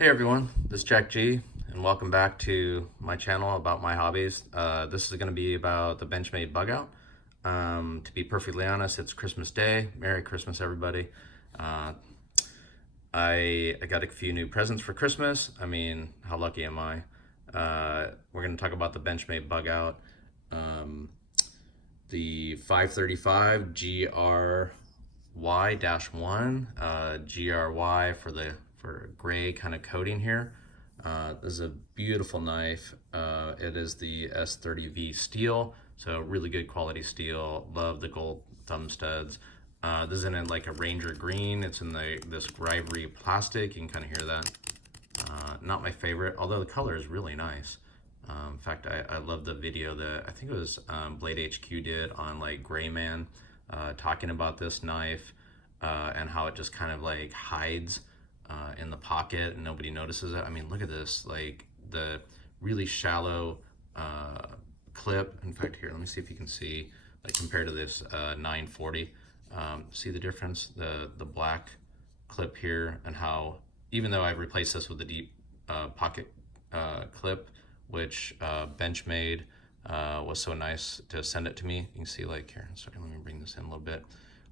Hey everyone, this is Jack G, and welcome back to my channel about my hobbies. This is going to be about the Benchmade Bugout. To be perfectly honest, it's Christmas Day. Merry Christmas, everybody. Uh, I got a few new presents for Christmas. I mean, how lucky am I? We're going to talk about the Benchmade Bugout. The 535 GRY-1, GRY for gray kind of coating here. This is a beautiful knife. It is the S30V steel, so really good quality steel. Love the gold thumb studs. This is in like a Ranger Green. It's in this Grivory plastic. You can kind of hear that. Not my favorite, although the color is really nice. In fact, I love the video that I think it was BladeHQ did on like Gray Man, talking about this knife and how it just kind of like hides in the pocket and nobody notices it. I mean, look at this, like the really shallow clip. In fact, here, let me see if you can see, like compared to this 940. See the difference, the black clip here, and how even though I've replaced this with a deep pocket clip, which Benchmade was so nice to send it to me. You can see like here, sorry, let me bring this in a little bit,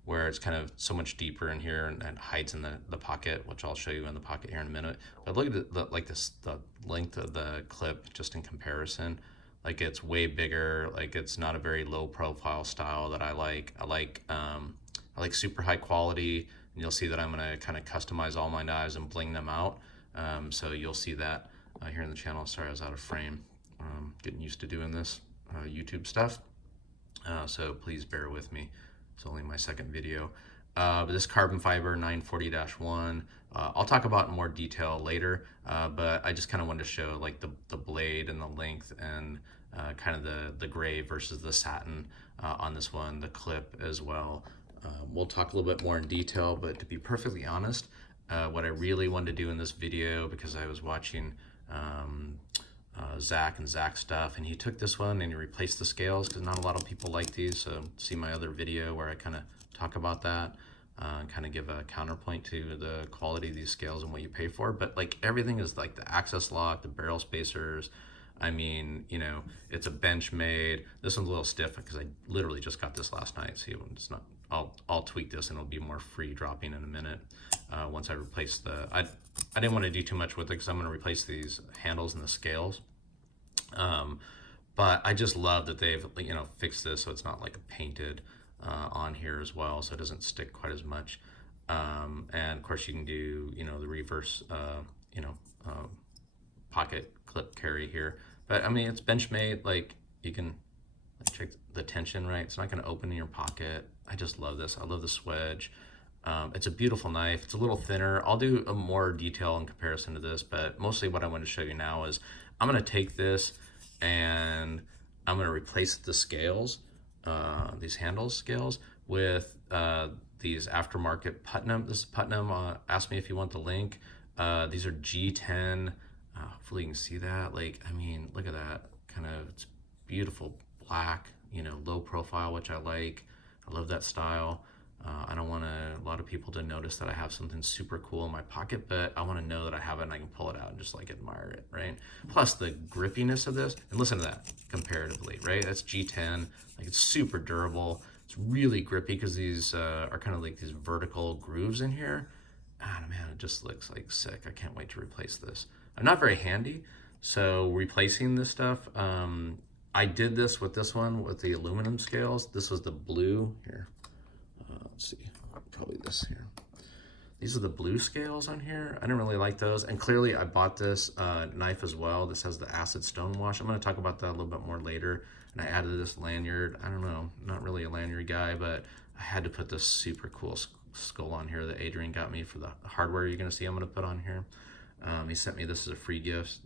where it's kind of so much deeper in here and hides in the pocket, which I'll show you in the pocket here in a minute. But look at the length of the clip just in comparison. Like it's way bigger. Like it's not a very low profile style that I like. I like super high quality, and you'll see that I'm gonna kind of customize all my knives and bling them out. So you'll see that here in the channel. Sorry, I was out of frame. Getting used to doing this YouTube stuff. So please bear with me. It's only my second video. But this carbon fiber 940-1, I'll talk about in more detail later, but I just kind of wanted to show like the blade and the length and kind of the gray versus the satin on this one, the clip as well. We'll talk a little bit more in detail, but to be perfectly honest, what I really wanted to do in this video, because I was watching Zach and Zacks Stuff, and he took this one and he replaced the scales, because not a lot of people like these. So see my other video where I kind of talk about that, kind of give a counterpoint to the quality of these scales and what you pay for. But like everything is like the access lock, the barrel spacers. I mean, you know, it's a Benchmade. This one's a little stiff because I literally just got this last night. See, it's not. I'll tweak this and it'll be more free dropping in a minute. Once I replace I didn't want to do too much with it because I'm going to replace these handles and the scales. But I just love that they've, you know, fixed this so it's not like painted on here as well, so it doesn't stick quite as much. And of course you can do, you know, the reverse, you know, pocket clip carry here. But I mean, it's Benchmade. Like you can check the tension, right? It's not going to open in your pocket. I just love this. I love the swedge. It's a beautiful knife. It's a little thinner. I'll do a more detail in comparison to this, but mostly what I want to show you now is I'm going to take this and I'm going to replace the scales, these handle scales, with these aftermarket Putnam. This is Putnam. Ask me if you want the link. These are G10. Hopefully you can see that. Like, I mean, look at that. Kind of, it's beautiful black, you know, low profile, which I like. I love that style. I don't want a lot of people to notice that I have something super cool in my pocket, but I want to know that I have it and I can pull it out and just like admire it, right? Plus the grippiness of this, and listen to that comparatively, right? That's G10, like it's super durable. It's really grippy because these are kind of like these vertical grooves in here. Ah, man, it just looks like sick. I can't wait to replace this. I'm not very handy, so replacing this stuff, I did this with this one with the aluminum scales. This was the blue here. Let's see, probably this here. These are the blue scales on here. I didn't really like those. And clearly I bought this knife as well. This has the acid stonewash. I'm gonna talk about that a little bit more later. And I added this lanyard. I don't know, not really a lanyard guy, but I had to put this super cool skull on here that Adrian got me for the hardware you're gonna see I'm gonna put on here. He sent me this as a free gift.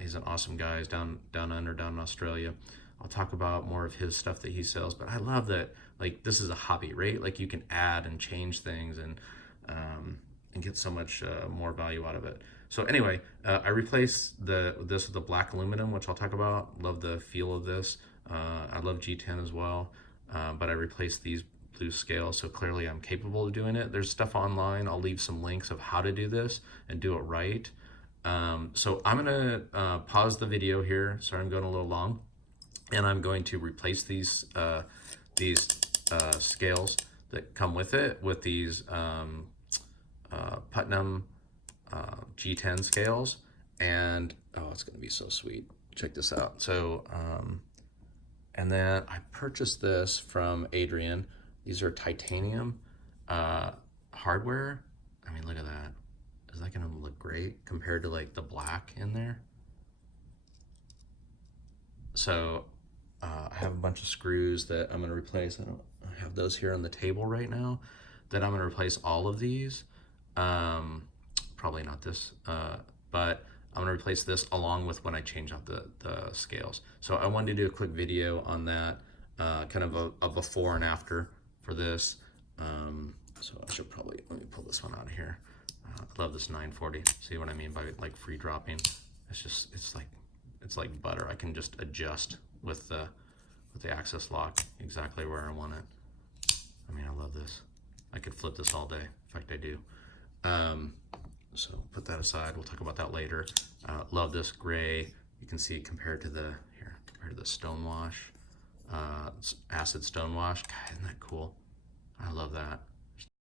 He's an awesome guy. He's down in Australia. I'll talk about more of his stuff that he sells, but I love that, like, this is a hobby, right? Like you can add and change things and get so much more value out of it. So anyway, I replaced this with the black aluminum, which I'll talk about. Love the feel of this. I love G10 as well, but I replaced these blue scales, so clearly I'm capable of doing it. There's stuff online. I'll leave some links of how to do this and do it right. So I'm gonna pause the video here. Sorry, I'm going a little long, and I'm going to replace these scales that come with it with these Putnam G10 scales, and oh, it's gonna be so sweet. Check this out. So, and then I purchased this from Adrian. These are titanium hardware. I mean, look at that. Is that gonna look great compared to like the black in there? So I have a bunch of screws that I'm gonna replace. I have those here on the table right now. That I'm gonna replace all of these. Probably not this, but I'm gonna replace this along with when I change out the scales. So I wanted to do a quick video on that, kind of a before and after for this. So I should probably, let me pull this one out of here. I love this 940. See what I mean by like free dropping? It's just, it's like butter. I can just adjust with the access lock exactly where I want it. I mean, I love this. I could flip this all day. In fact, I do. So put that aside. We'll talk about that later. Love this gray. You can see compared to the Stonewash, acid Stonewash. God, isn't that cool? I love that.